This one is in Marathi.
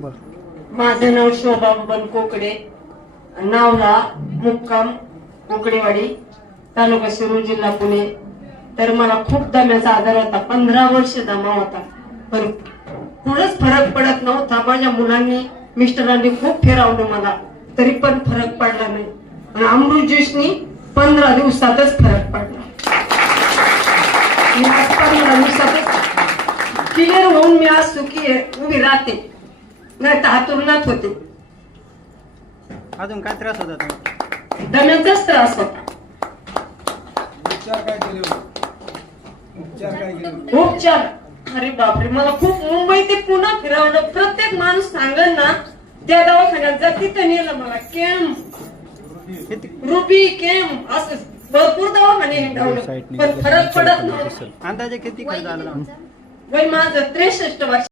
माझं नाव शोभा बबन कोकडे, नावला मुक्काम कोकडेवाडी, तालुका शिरूर, जिल्हा पुणे. तर मला खूप दम्याचा आजार होता, 15 वर्ष दमा होता, पण कुठंच फरक पडत नव्हता. माझ्या मुलांनी मिस्टरांनी खूप फिरवलं मला, तरी पण फरक पडला नाही. आणि अमृत ज्यूसनी 15 दिवसातच फरक पडला. 15 दिवसातच क्लिअर होऊन मी आज सुखी उभी राहते, नाही तर हातुरणात होते. अजून काय त्रास होता तुम्हाला? दम्याचाच त्रास होता. उपचार, अरे बापरे, मला खूप मुंबई ते पुन्हा फिरवलं. प्रत्येक माणूस सांगल ना त्या दवाखान्यात जा, तिथं नेलं मला. केम रुबी केम असं भरपूर दवाखाने हिंडवलं, पण फरक पडत नव्हता. अंदाजे किती खर्च आला? वय माझं 63 वर्ष.